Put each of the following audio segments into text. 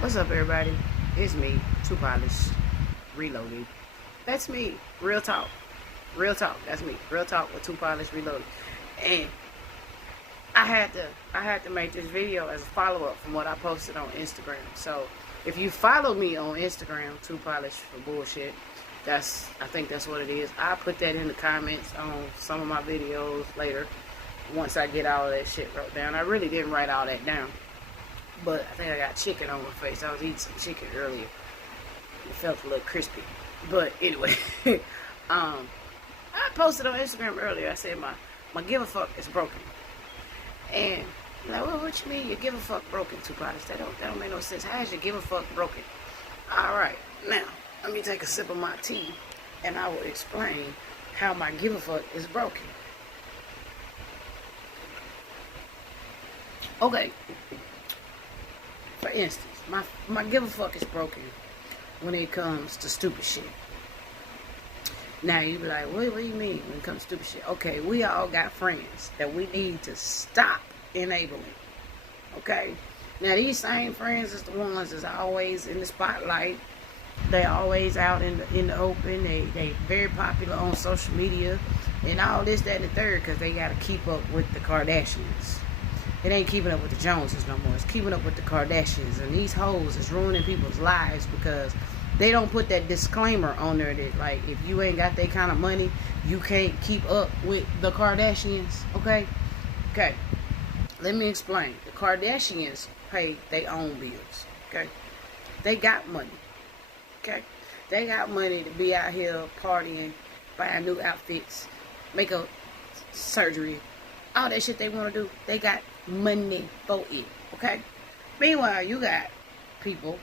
What's up, everybody? It's me, Too Polished, Reloaded. That's me. Real talk. Real talk. That's me. Real talk with Too Polished, Reloaded. And I had to make this video as a follow up from what I posted on Instagram. So if you follow me on Instagram, Too Polished for Bullshit, I think that's what it is. I put that in the comments on some of my videos later once I get all of that shit wrote down. I really didn't write all that down. But I think I got chicken on my face. I was eating some chicken earlier. It felt a little crispy. But anyway, I posted on Instagram earlier. I said my give a fuck is broken. And you're like, well, what you mean your give a fuck broken, Too Polished? That don't make no sense. How is your give a fuck broken? Alright, now let me take a sip of my tea and I will explain how my give a fuck is broken. Okay. For instance, my give a fuck is broken when it comes to stupid shit. Now you be like, what do you mean when it comes to stupid shit? Okay, we all got friends that we need to stop enabling. Okay? Now these same friends is the ones that's always in the spotlight. They always out in the open. They very popular on social media and all this, that, and the third because they got to keep up with the Kardashians. It ain't keeping up with the Joneses no more. It's keeping up with the Kardashians. And these hoes is ruining people's lives because they don't put that disclaimer on there that, like, if you ain't got that kind of money, you can't keep up with the Kardashians. Okay? Okay. Let me explain. The Kardashians pay their own bills. Okay? They got money. Okay? They got money to be out here partying, buying new outfits, makeup, surgery, all that shit they want to do. They got money for it, okay? Meanwhile, you got people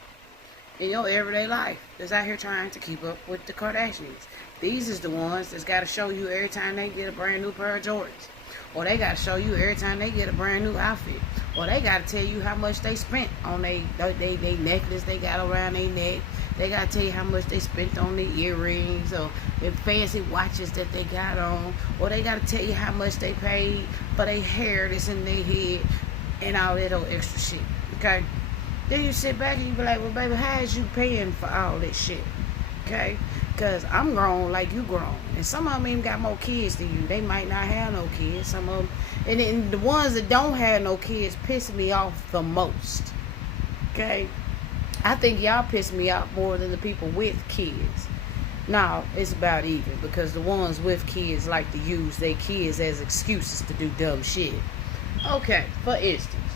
in your everyday life that's out here trying to keep up with the Kardashians. These is the ones that's got to show you every time they get a brand new pair of Jordans, or they got to show you every time they get a brand new outfit, or they got to tell you how much they spent on they necklace they got around their neck. They got to tell you how much they spent on the earrings or the fancy watches that they got on. Or they got to tell you how much they paid for their hair that's in their head and all that old extra shit. Okay? Then you sit back and you be like, well, baby, how is you paying for all this shit? Okay? Because I'm grown like you grown. And some of them even got more kids than you. They might not have no kids. Some of them. And then the ones that don't have no kids piss me off the most. Okay? I think y'all piss me off more than the people with kids. No, it's about even because the ones with kids like to use their kids as excuses to do dumb shit. Okay, for instance,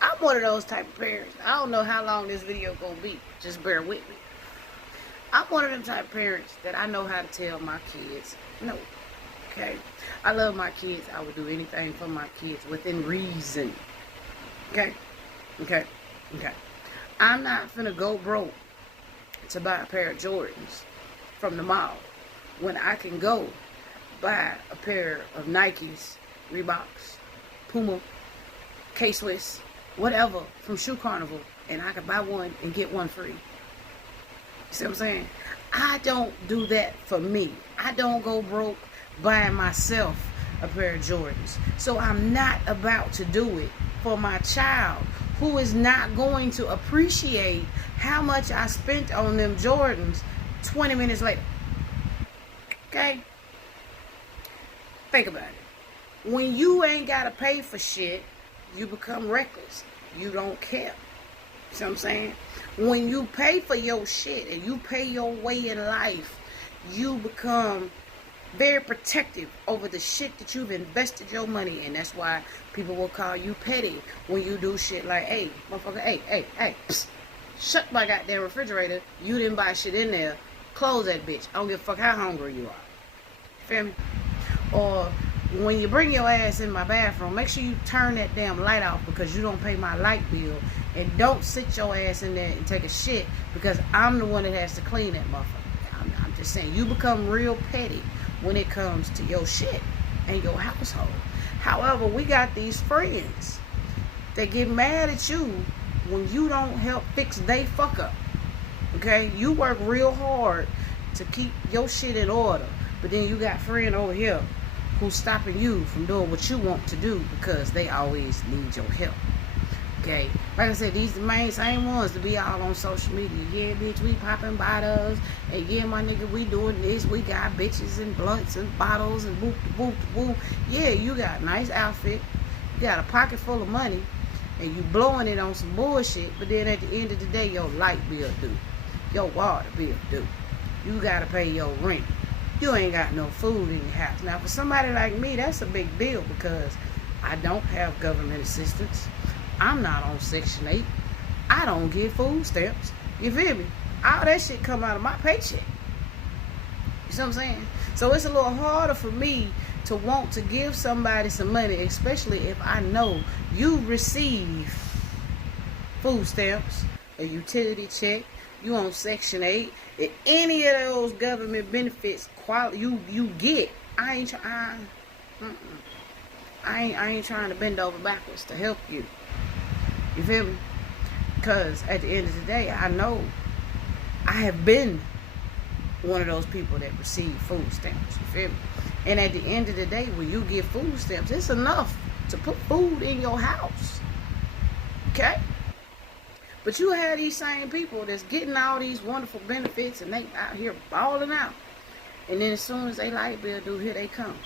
I'm one of those type of parents. I don't know how long this video gonna be. Just bear with me. I'm one of them type of parents that I know how to tell my kids no. Okay? I love my kids. I would do anything for my kids within reason. Okay? Okay? Okay. I'm not finna go broke to buy a pair of Jordans from the mall when I can go buy a pair of Nikes, Reeboks, Puma, K-Swiss, whatever from Shoe Carnival, and I can buy one and get one free. You see what I'm saying? I don't do that for me. I don't go broke buying myself a pair of Jordans. So I'm not about to do it for my child who is not going to appreciate how much I spent on them Jordans 20 minutes later. Okay? Think about it. When you ain't got to pay for shit, you become reckless. You don't care. See what I'm saying? When you pay for your shit and you pay your way in life, you become very protective over the shit that you've invested your money in. That's why people will call you petty when you do shit like, hey, motherfucker, hey, psst, shut my goddamn refrigerator. You didn't buy shit in there. Close that bitch. I don't give a fuck how hungry you are. Feel me? Or when you bring your ass in my bathroom, make sure you turn that damn light off because you don't pay my light bill. And don't sit your ass in there and take a shit because I'm the one that has to clean that motherfucker. I'm just saying, you become real petty when it comes to your shit and your household. However, we got these friends that get mad at you when you don't help fix they fuck up. Okay? You work real hard to keep your shit in order, but then you got friend over here who's stopping you from doing what you want to do because they always need your help. Okay, like I said, these the main same ones to be all on social media. Yeah, bitch, we popping bottles, and yeah, my nigga, we doing this. We got bitches and blunts and bottles and whoop whoop whoop. Yeah, you got a nice outfit, you got a pocket full of money, and you blowing it on some bullshit. But then at the end of the day, your light bill due, your water bill due. You gotta pay your rent. You ain't got no food in your house. Now, for somebody like me, that's a big deal because I don't have government assistance. I'm not on Section 8. I don't get food stamps. You feel me? All that shit come out of my paycheck. You see what I'm saying? So it's a little harder for me to want to give somebody some money, especially if I know you receive food stamps, a utility check, you on Section 8, if any of those government benefits you get, I ain't trying to bend over backwards to help you. You feel me? Because at the end of the day, I know I have been one of those people that receive food stamps. You feel me? And at the end of the day, when you get food stamps, it's enough to put food in your house. Okay? But you have these same people that's getting all these wonderful benefits and they out here balling out. And then as soon as they light bill due, here they come.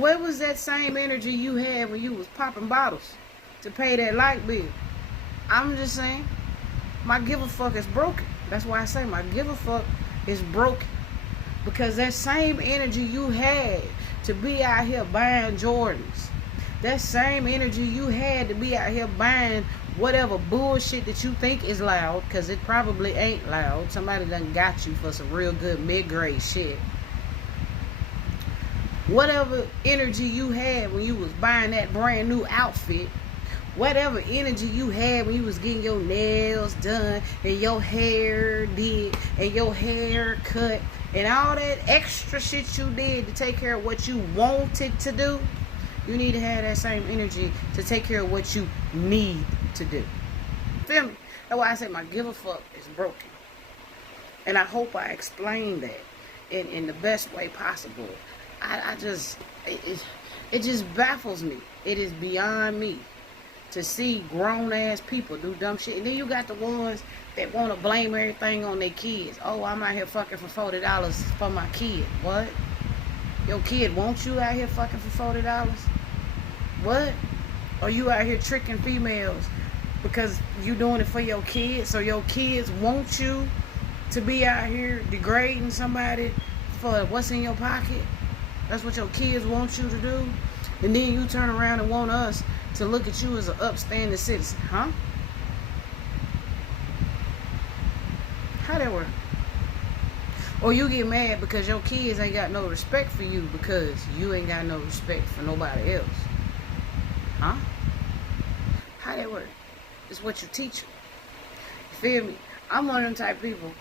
Where was that same energy you had when you was popping bottles to pay that light bill? I'm just saying, my give a fuck is broken. That's why I say my give a fuck is broken. Because that same energy you had to be out here buying Jordans, that same energy you had to be out here buying whatever bullshit that you think is loud, because it probably ain't loud. Somebody done got you for some real good mid-grade shit. Whatever energy you had when you was buying that brand new outfit, whatever energy you had when you was getting your nails done and your hair did and your hair cut and all that extra shit you did to take care of what you wanted to do, you need to have that same energy to take care of what you need to do. Feel me? That's why I say my give a fuck is broken. And I hope I explained that in the best way possible. It just baffles me. It is beyond me to see grown ass people do dumb shit. And then you got the ones that want to blame everything on their kids. Oh, I'm out here fucking for $40 for my kid. What? Your kid wants you out here fucking for $40? What? Or you out here tricking females because you doing it for your kids, so your kids want you to be out here degrading somebody for what's in your pocket? That's what your kids want you to do? And then you turn around and want us to look at you as an upstanding citizen, huh? How that work? Or you get mad because your kids ain't got no respect for you because you ain't got no respect for nobody else. Huh? How that work? It's what you teach them. You feel me? I'm one of them type of people.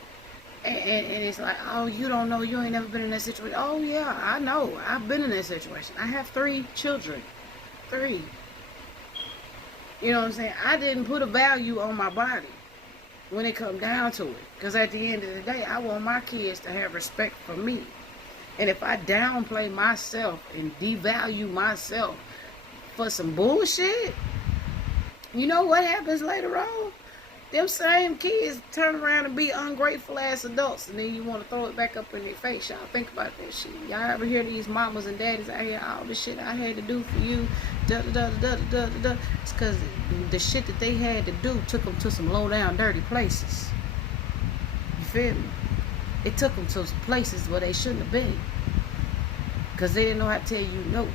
And it's like, oh, you don't know, you ain't never been in that situation. Oh, yeah, I know. I've been in that situation. I have 3 children. 3. You know what I'm saying? I didn't put a value on my body when it come down to it. Because at the end of the day, I want my kids to have respect for me. And if I downplay myself and devalue myself for some bullshit, you know what happens later on? Them same kids turn around and be ungrateful ass adults, and then you want to throw it back up in their face. Y'all think about that shit. Y'all ever hear these mamas and daddies out here, all the shit I had to do for you, da da da da da da da. It's because the shit that they had to do took them to some low down dirty places. You feel me? It took them to some places where they shouldn't have been, because they didn't know how to tell you no.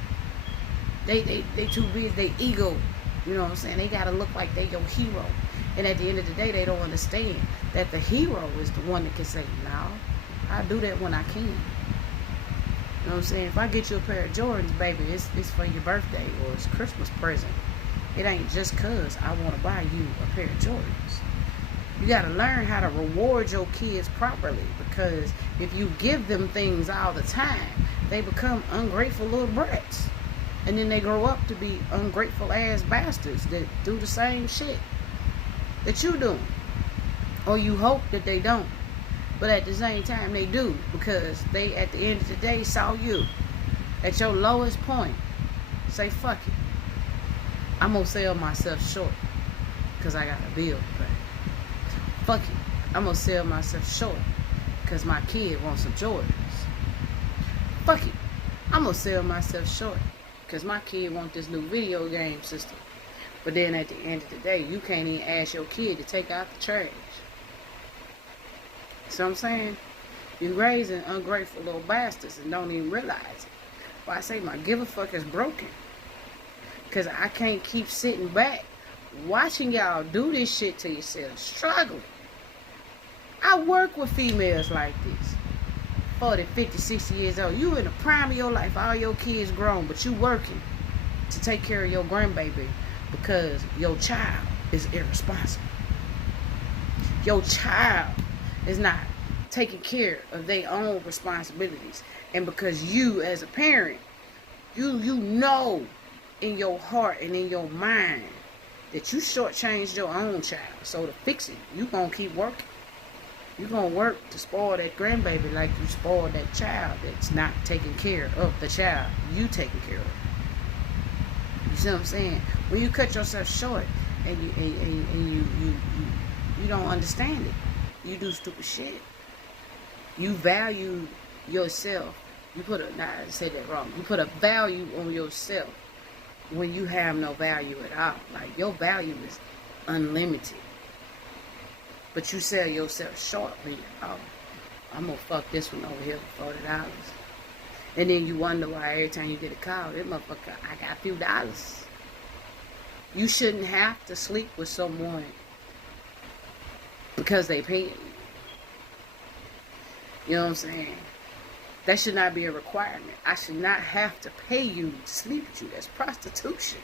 They too busy, they ego. You know what I'm saying? They gotta look like they your hero. And at the end of the day, they don't understand that the hero is the one that can say, no, I do that when I can. You know what I'm saying? If I get you a pair of Jordans, baby, it's for your birthday or it's Christmas present. It ain't just cause I want to buy you a pair of Jordans. You got to learn how to reward your kids properly, because if you give them things all the time, they become ungrateful little brats. And then they grow up to be ungrateful ass bastards that do the same shit that you do, or you hope that they don't, but at the same time they do, because they at the end of the day saw you at your lowest point say fuck it, I'm gonna sell myself short because I got a bill to pay. Fuck it. I'm gonna sell myself short because my kid wants some Jordans. Fuck it. I'm gonna sell myself short because my kid wants this new video game system. But then at the end of the day, you can't even ask your kid to take out the trash. See what I'm saying? You're raising ungrateful little bastards and don't even realize it. But I say my give a fuck is broken. Because I can't keep sitting back watching y'all do this shit to yourselves, struggling. I work with females like this. 40, 50, 60 years old. You in the prime of your life. All your kids grown. But you working to take care of your grandbaby because your child is irresponsible. Your child is not taking care of their own responsibilities. And because you as a parent, you know in your heart and in your mind that you shortchanged your own child. So to fix it, you gonna keep working. You gonna work to spoil that grandbaby like you spoiled that child that's not taking care of the child you taking care of. You see what I'm saying? When you cut yourself short and you don't understand it, you do stupid shit. You value yourself. You put a, nah, I said that wrong. You put a value on yourself when you have no value at all. Like, your value is unlimited. But you sell yourself short when you're, oh, I'm gonna fuck this one over here for $40. And then you wonder why every time you get a call, that motherfucker, I got a few dollars. You shouldn't have to sleep with someone because they pay you. You know what I'm saying? That should not be a requirement. I should not have to pay you to sleep with you. That's prostitution.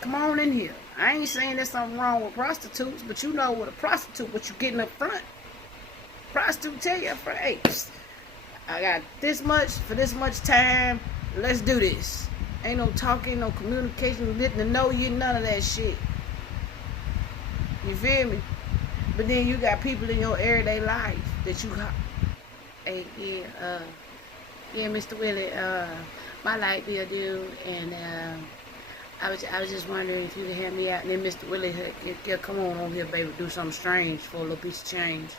Come on in here. I ain't saying there's something wrong with prostitutes, but you know with a prostitute, what you getting up front. Prostitute tell you up front, hey, I got this much for this much time. Let's do this. Ain't no talking, no communication, getting to know you, none of that shit. You feel me? But then you got people in your everyday life that you, hey, yeah, Mr. Willie, my light bill due, and I was just wondering if you could help me out. And then Mr. Willie, yeah, come on over here, baby, do something strange for a little piece of change.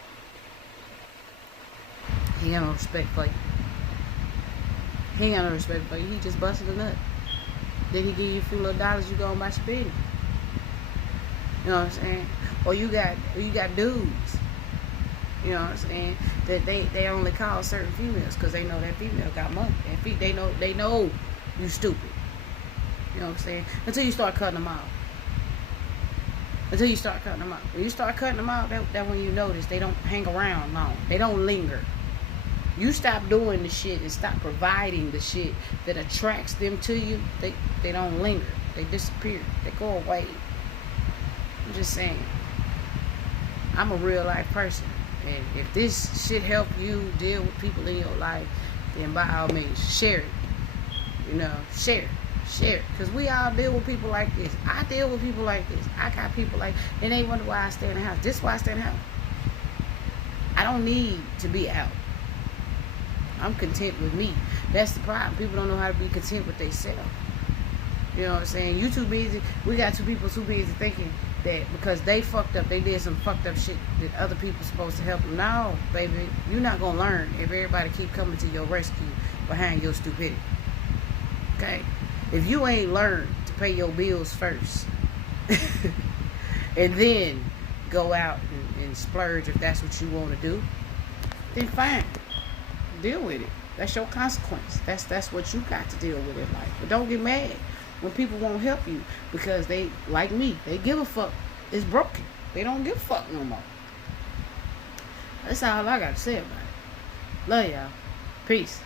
He ain't got no respect for you. He ain't got no respect for you. He just busted a nut. Then he give you a few little dollars, you go and buy some business. You know what I'm saying? Or you got dudes, you know what I'm saying, that they only call certain females because they know that female got money. And they know you stupid. You know what I'm saying? Until you start cutting them out. Until you start cutting them out. When you start cutting them out, that when you notice they don't hang around long. They don't linger. You stop doing the shit and stop providing the shit that attracts them to you. They don't linger. They disappear. They go away. I'm just saying. I'm a real life person. And if this shit help you deal with people in your life, then by all means, share it. You know, share it. Share it. Because we all deal with people like this. I deal with people like this. I got people like, and they wonder why I stay in the house. This is why I stay in the house. I don't need to be out. I'm content with me. That's the problem. People don't know how to be content with themselves. You know what I'm saying? You too busy. We got two people too busy thinking that because they fucked up, they did some fucked up shit that other people supposed to help them. No, baby, you're not gonna learn if everybody keep coming to your rescue behind your stupidity. Okay? If you ain't learned to pay your bills first and then go out and splurge if that's what you want to do, then fine. Deal with it. That's your consequence. That's what you got to deal with in life. But don't get mad when people won't help you because they, like me, they give a fuck. It's broken. They don't give a fuck no more. That's all I got to say about it. Love y'all. Peace.